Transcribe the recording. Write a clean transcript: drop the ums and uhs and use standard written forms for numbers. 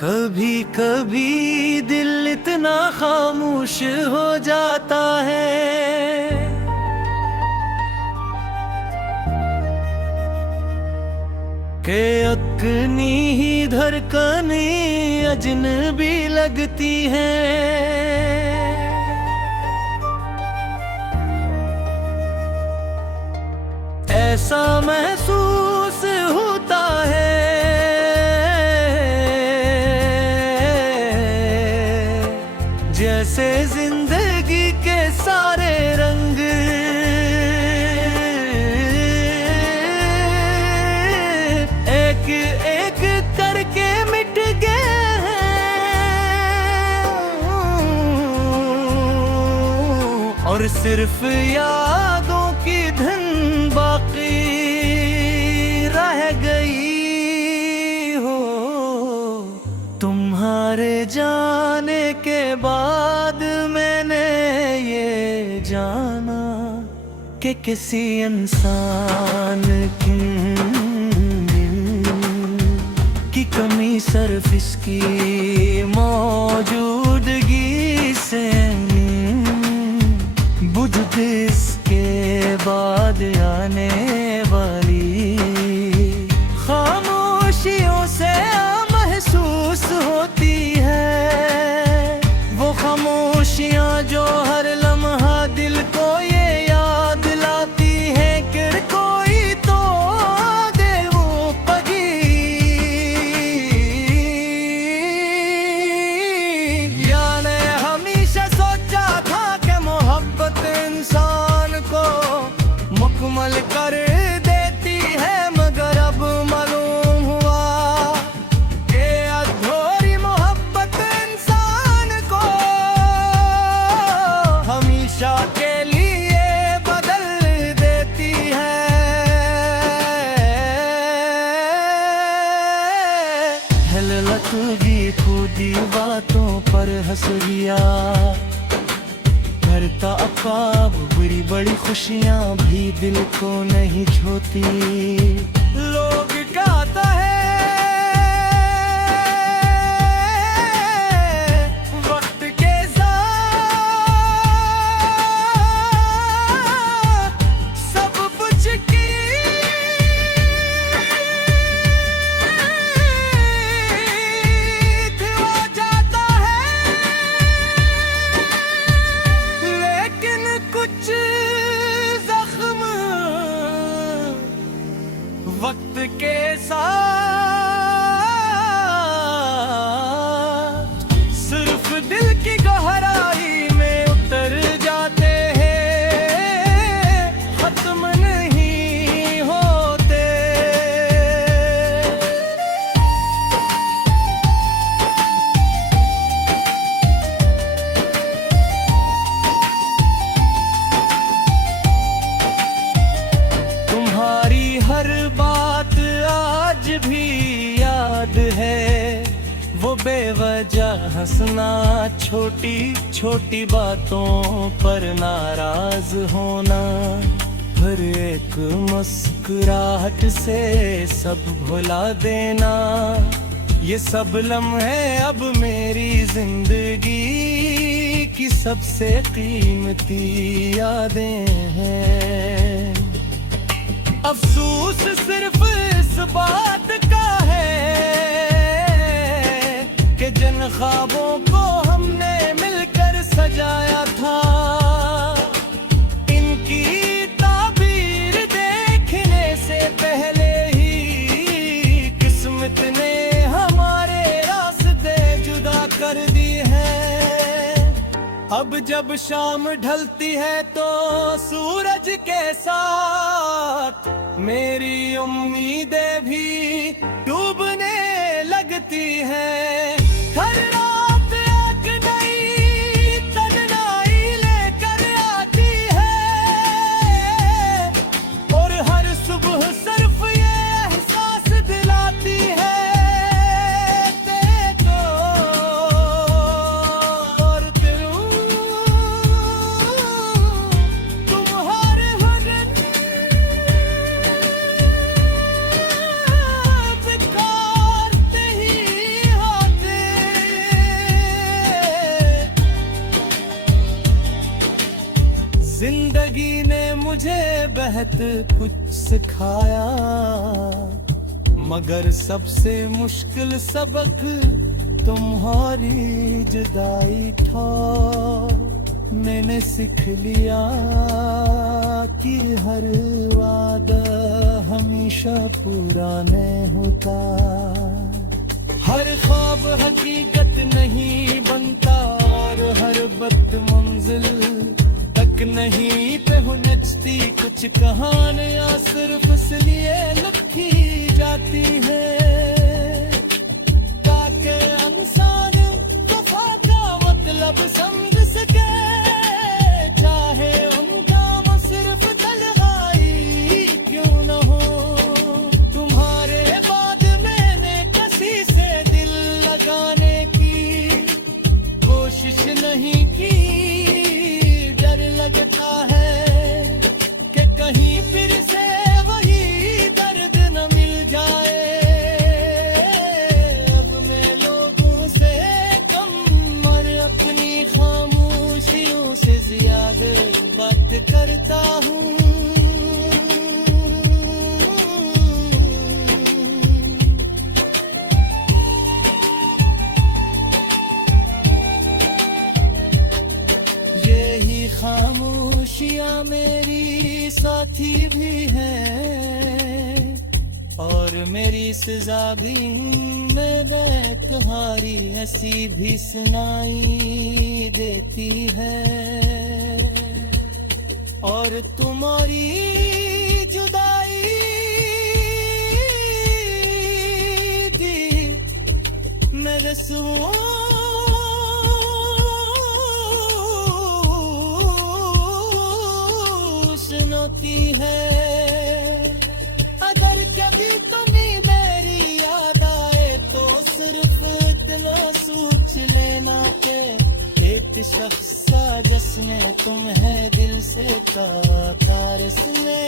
कभी कभी दिल इतना खामोश हो जाता है कि अपनी ही धड़कनें अजनबी लगती हैं। ऐसा महसूस होता है जैसे जिंदगी के सारे रंग एक एक करके मिट गए हैं और सिर्फ यादों की धन बाकी रह गई हो। तुम्हारे जाने के बाद मैंने ये जाना कि किसी इंसान की कमी सिर्फ इसकी मौजूदगी से बुझती इसके बाद आने वाली खामोशियों से महसूस होती है। वो खामोशियाँ जो हर लम्हा दिल को ये याद लाती है कि कोई तो दे वो पगी। याने हमेशा सोचा था कि मोहब्बत इंसान को मुकम्मल कर देती है, मगर अब मालूम हुआ कि अधूरी मोहब्बत इंसान को हमेशा के लिए बदल देती है। लत भी खुदी बातों पर हंस दिया, करता अकाब बुरी बड़ी खुशियां भी दिल को नहीं छोती। लोग कहता है वक्त के साथ सब कुछ की हो जाता है, लेकिन कुछ जख्म वक्त के साथ सिर्फ दिल की गहराई में उतर जाते हैं, खत्म नहीं होते। तुम्हारी हर बात आज भी याद है, वो बेवजह हंसना, छोटी छोटी बातों पर नाराज होना, हर एक मुस्कुराहट से सब भुला देना। ये सब लम्हे अब मेरी जिंदगी की सबसे कीमती यादें हैं। अफसोस सिर्फ इस बात का है कि जिन ख्वाबों को हमने मिलकर सजाया था, इनकी ताबीर देखने से पहले ही किस्मत ने हमारे रास्ते जुदा कर दिए हैं। अब जब शाम ढलती है तो सूरज के साथ मेरी उम्मीदें भी डूबने लगती हैं। हर रात एक नई तन्हाई लेकर आती है और हर सुबह सिर्फ ये एहसास दिलाती है देखो और तुम्हारे वजन बिकारते ही हाथ जिंदगी ने मुझे बहुत कुछ सिखाया, मगर सबसे मुश्किल सबक तुम्हारी जुदाई था। मैंने सीख लिया कि हर वादा हमेशा पूरा नहीं होता, हर ख्वाब हकीकत नहीं बनता, और हर बात मंजिल तक नहीं पहुंचती। कुछ कहानियां सिर्फ इसलिए लिखी जाती है ताकि इंसान वफा का मतलब समझ सके, चाहे उनका वो सिर्फ तन्हाई क्यों न हो। तुम्हारे बाद मैंने किसी से दिल लगाने की कोशिश नहीं की, डर लगता है कि कहीं फिर से वही दर्द न मिल जाए। अब मैं लोगों से कम और अपनी खामोशियों से ज्यादा बात करता हूँ। यही खामोशियाँ मेरी साथी भी है, और मेरी सजा भी मैं तुम्हारी हंसी भी सुनाई देती है, और तुम्हारी जुदाई दी मेरे सुनती है। अगर कभी तुम्हें मेरी याद आए तो सिर्फ इतना सोच लेना कि एक शख्स था जिसने तुम्हें दिल से तार इसने